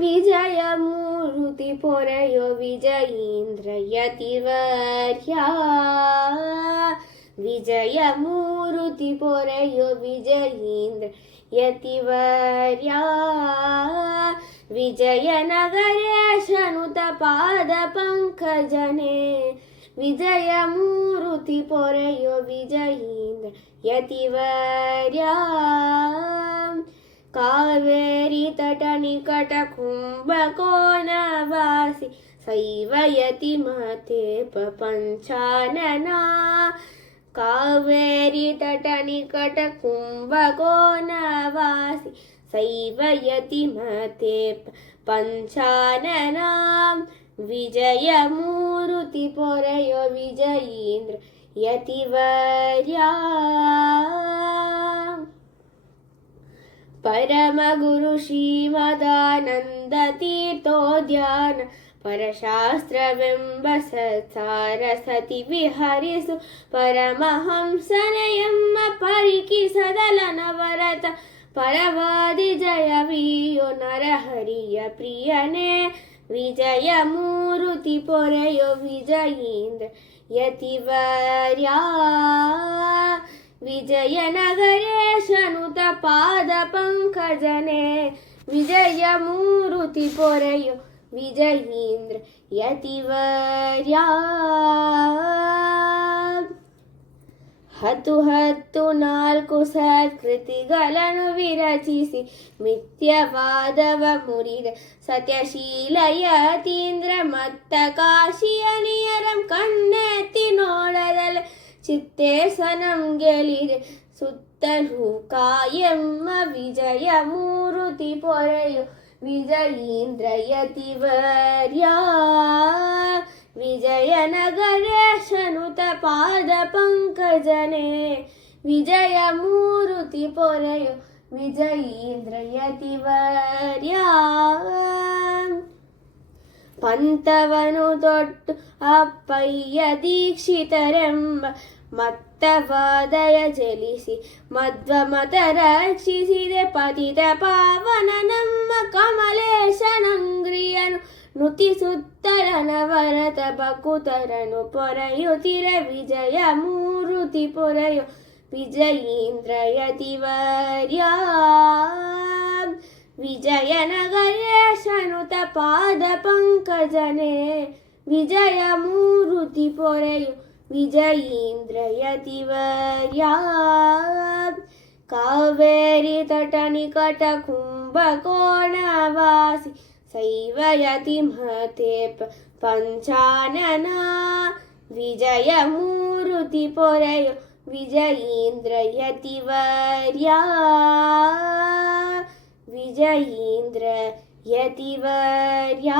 ವಿಜಯಮೂರುತಿ ಪೊರೆಯೋ ವಿಜಯೀಂದ್ರ ಯತಿವರ್ಯ ವಿಜಯಮೂರುತಿ ಪೊರೆಯೋ ವಿಜಯೀಂದ್ರ ಯತಿವರ್ಯ ವಿಜಯನಗರೇಶನುತ ಪಾದ ಪಂಕಜನೆ ವಿಜಯಮೂರುತಿ ಪೊರೆಯೋ ವಿಜಯೀಂದ್ರ ಯತಿವರ್ಯ ಕಾವೇರಿ ತಟ ನಿಕಟ ಕುಂಭಕೋಣವಾಸಿ ಶೈವಯತಿ ಮತೆ ಪಂಚಾನನ ಕಾವೇರಿ ತಟ ನಿಕಟ ಕುಂಭಕೋಣವಾಸಿ ಶೈವಯತಿ ಮತೆ ಪಂಚಾನನ ವಿಜಯಮೂರುತಿ ಪೊರೆಯೋ ವಿಜಯೀಂದ್ರ ಯತಿವರ್ಯ ಪರಮ ಗುರು ಶ್ರೀಮದಾನಂದ ತೀರ್ಥೋದ್ಯಾನ ಪರಶಾಸ್ತ್ರವೆಂಬ ಸರಸತಿ ವಿಹರಿಸು ಪರಮಹಂಸನೆಯಮ್ಮ ಪರಿಕಿಸದಲ ನವರತ ಪರವಾದಿ ಜಯವೀಯೋ ನರಹರಿಯ ಪ್ರಿಯನೇ ವಿಜಯಮೂರುತಿ ಪೊರೆಯೋ ವಿಜಯೀಂದ್ರ ಯತಿವರ್ಯ ವಿಜಯನಗರೇಶನುತ ಪಾದ ಪಂಕಜನೆ ವಿಜಯಮೂರುತಿ ಪೊರೆಯೋ ವಿಜಯೀಂದ್ರ ಯತಿವರ್ಯ ಹತ್ತು ನಾಲ್ಕು ಸತ್ಕೃತಿಗಳನ್ನು ವಿರಚಿಸಿ ಮಿಥ್ಯವಾದವ ಮುರಿದ ಸತ್ಯಶೀಲ ಯತೀಂದ್ರ ಮತ್ತ ಕಾಶಿಯ ನಿಯರಂ ಕಣ್ಣೆತ್ತಿ ನೋಡದಲೆ ಚಿತ್ತೇಸನಂ ಗೆಲಿದೆ ಸುತ್ತಲೂ ಕಾಯಮ್ಮ ವಿಜಯಮೂರುತಿ ಪೊರೆಯೋ ವಿಜಯೀಂದ್ರ ಯತಿವರ್ಯ ವಿಜಯನಗರೇಶನುತ ಪಾದ ಪಂಕಜನೆ ವಿಜಯಮೂರುತಿ ಪೊರೆಯೋ ವಿಜಯೀಂದ್ರ ಯತಿವರ್ಯ ಪಂಥವನು ತೊಟ್ಟು ಅಪ್ಪಯ್ಯ ದೀಕ್ಷಿತರೆಂಬ ಮತ್ತವಾದಯ ಜಲಿಸಿ ಮಧ್ವಮತ ರಕ್ಷಿಸಿದೆ ಪತಿತ ಪಾವನ ನಮ್ಮ ಕಮಲೇಶನಂಗ್ರಿಯನು ನುತಿಸುತ್ತರನವರತ ಬಕುತರನು ಪೊರೆಯುತ್ತಿರ ವಿಜಯಮೂರುತಿ ಪೊರೆಯೋ ವಿಜಯೀಂದ್ರ ಯತಿವರ್ಯ ವಿಜಯನಗರೇಶನುತ ಪಾದ ಪಂಕಜನೆ ವಿಜಯಮೂರುತಿ ಪೊರೆಯೋ ವಿಜಯೀಂದ್ರ ಯತಿವರ್ಯ ಕಾವೇರಿ ತಟ ನಿಕಟ ಕುಂಭಕೋಣವಾಸಿ ಶೈವಯತಿ ಮತೆ ಪಂಚಾನನ ವಿಜಯಮೂರುತಿ ಪೊರೆಯೋ ವಿಜಯೀಂದ್ರ ಯತಿವರ್ಯ ವಿಜಯೀಂದ್ರ ಯತಿವರ್ಯ